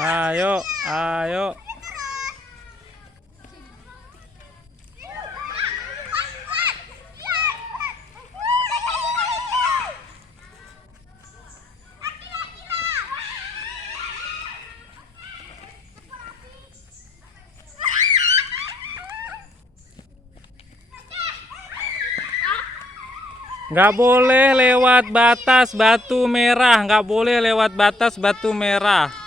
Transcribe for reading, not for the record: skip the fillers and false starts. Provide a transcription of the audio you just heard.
Ayo, ayo. Nggak boleh lewat batas batu merah, nggak boleh lewat batas batu merah.